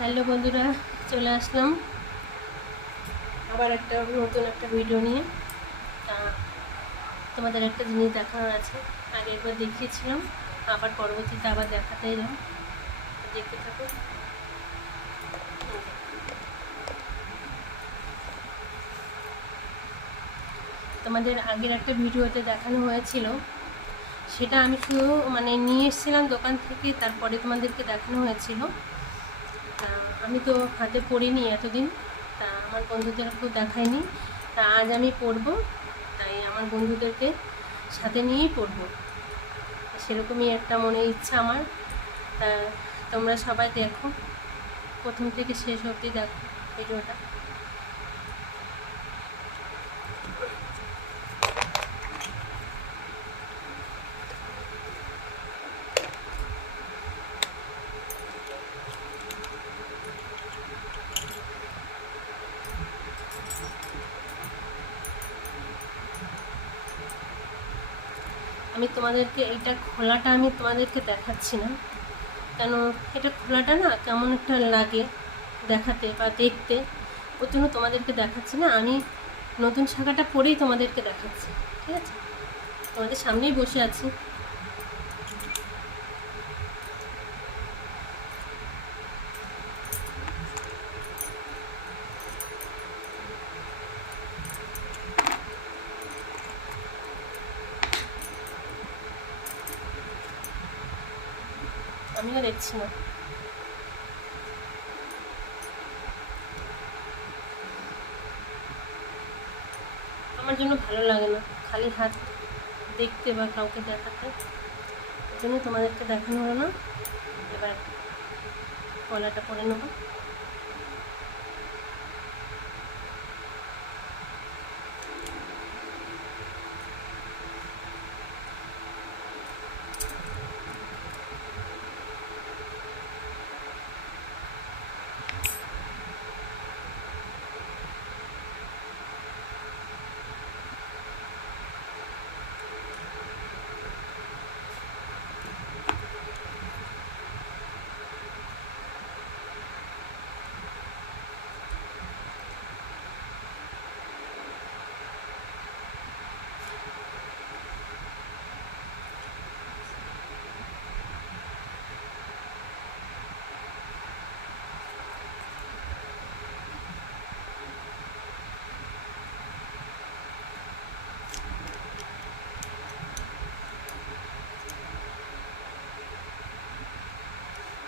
Hello বন্ধুরা, চলে আসলাম আবার নতুন একটা ভিডিও নিয়ে। তা তোমাদের একটা জিনিস দেখানোর আছে। আগে একবার দেখিয়েছিলাম, আবার পরবর্তীতে আবার দেখাতে এলাম, দেখতে থাকো। তোমাদের আগের একটা ভিডিওতে দেখানো হয়েছিল, সেটা আমি শুধু নিয়ে এসেছিলাম দোকান থেকে, তারপরে তোমাদেরকে দেখানো হয়েছিল। তা আমি তো হাতে পড়িনি এতদিন, তা আমার বন্ধুদেরকেও দেখাইনি। তা আজ আমি পরবো, তাই আমার বন্ধুদেরকে সাথে নিয়েই পরবো, সেরকমই একটা মনে ইচ্ছা আমার। তা তোমরা সবাই দেখো, প্রথম থেকে শেষ অবধি দেখো ভিডিওটা। আমি তোমাদেরকে এটা খোলাটা আমি তোমাদেরকে দেখাচ্ছি না, কেন এটা খোলাটা না কেমন একটা লাগে দেখাতে বা দেখতে, ওই জন্য তোমাদেরকে দেখাচ্ছি না। আমি নতুন শাখাটা পরেই তোমাদেরকে দেখাচ্ছি, ঠিক আছে? তোমাদের সামনেই বসে আছি। আমিও দেখছি না। আমার জন্য ভালো লাগে না খালি হাত দেখতে বা কাউকে দেখাতে, ওই জন্য তোমাদেরকে দেখানো হলো না। এবার গলাটা পরে নেবো।